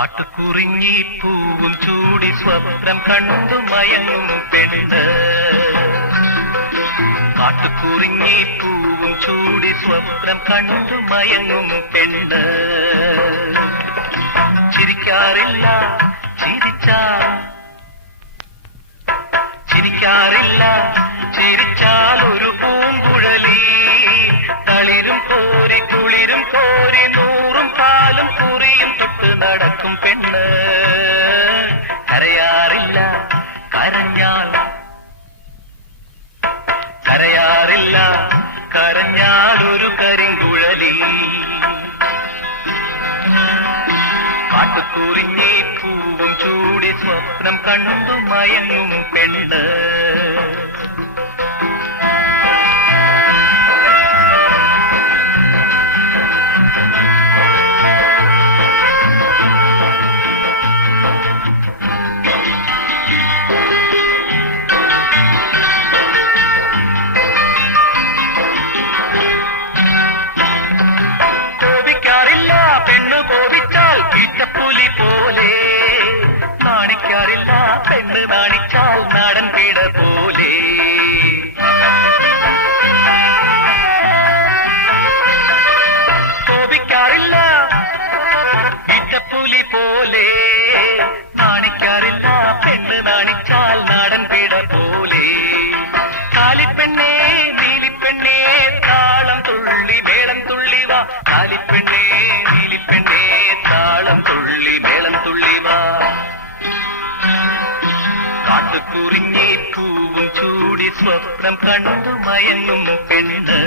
കാട്ടുകുറിഞ്ഞി പൂവും ചൂടി സ്വപ്നം കണ്ടു മയങ്ങും പെണ്ണ്. കാട്ടുകുറിഞ്ഞി പൂവും ചൂടി സ്വപ്നം കണ്ടു മയങ്ങും പെണ്ണ്. ചിരിക്കാറില്ല ചിരിക്കാറില്ല ചിരിച്ചാൽ ഒരു പൂങ്കുഴലി. തളിരും കോരി കുളിരും കോരി നൂറും പാലും കുറിയും തൊട്ട് നടക്കും പെണ്ണ്. കരയാറില്ല കരഞ്ഞാൽ ഒരു കരിങ്കുഴലി. കാട്ടുകുറിഞ്ഞി പൂവും ചൂടി സ്വപ്നം കണ്ടു മയങ്ങും പെണ്ണ്. പെണ്ണ് കോപിച്ചാൽ കീറ്റപ്പുലി പോലെ, നാണിക്കാറില്ല പെണ്ണ് നാണിച്ചാൽ നാടൻ പീഡ പോലെ. കോപിക്കാറില്ല കീറ്റപ്പുലി പോലെ, നാണിക്കാറില്ല പെണ്ണ് നാണിച്ചാൽ നാടൻ പീഡ പോലെ. കാലിപ്പെണ്ണേ നീലിപ്പെണ്ണേ താളം തുള്ളി മേളം തുള്ളിവാ. കാലിപ്പെണ്ണേ നീലിപ്പെണ്ണേ താളം തുള്ളി മേളം തുള്ളിവാ. കാട്ടുകുറിഞ്ഞി പൂവും ചൂടി സ്വപ്നം കണ്ടു മയങ്ങും പെണ്ണ്.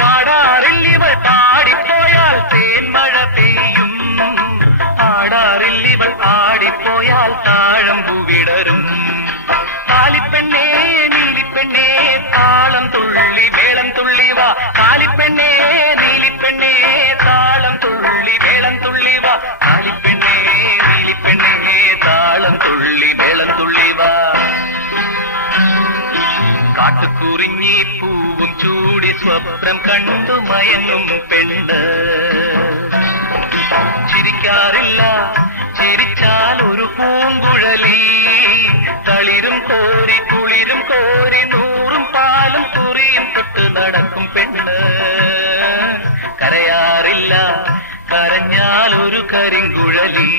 പാടാറില്ലിവൾ പാടിപ്പോയാൽ തേന്മഴ പെയ്യും. ആടാറില്ലിവൾ ആടിപ്പോയാൽ താഴമ്പു വിടരും. കാലിപ്പെണ്ണേ നീലിപ്പെണ്ണേ താളം തുള്ളി മേളം തുള്ളിവാ. കാലിപ്പെണ്ണേ നീലിപ്പെണ്ണേ താളം തുള്ളി മേളം തുള്ളിവാ. കാലിപ്പെണ്ണേ നീലിപ്പെണ്ണേ താളം തുള്ളി മേളം തുള്ളിവാ. കാട്ടുകുറിഞ്ഞി പൂവും ചൂടി സ്വപ്നം കണ്ടു മയങ്ങും പെണ്ണ്. ചിരിക്കാറില്ല ചിരിച്ചാൽ ഒരു പൂങ്കുഴലി. തളിരും കോരി കുളിരും കോരി നൂറും പാലും കുറിയും തൊട്ട് നടക്കും പെണ്ണ്. കരയാറില്ല കരഞ്ഞാൽ ഒരു കരിങ്കുഴലി.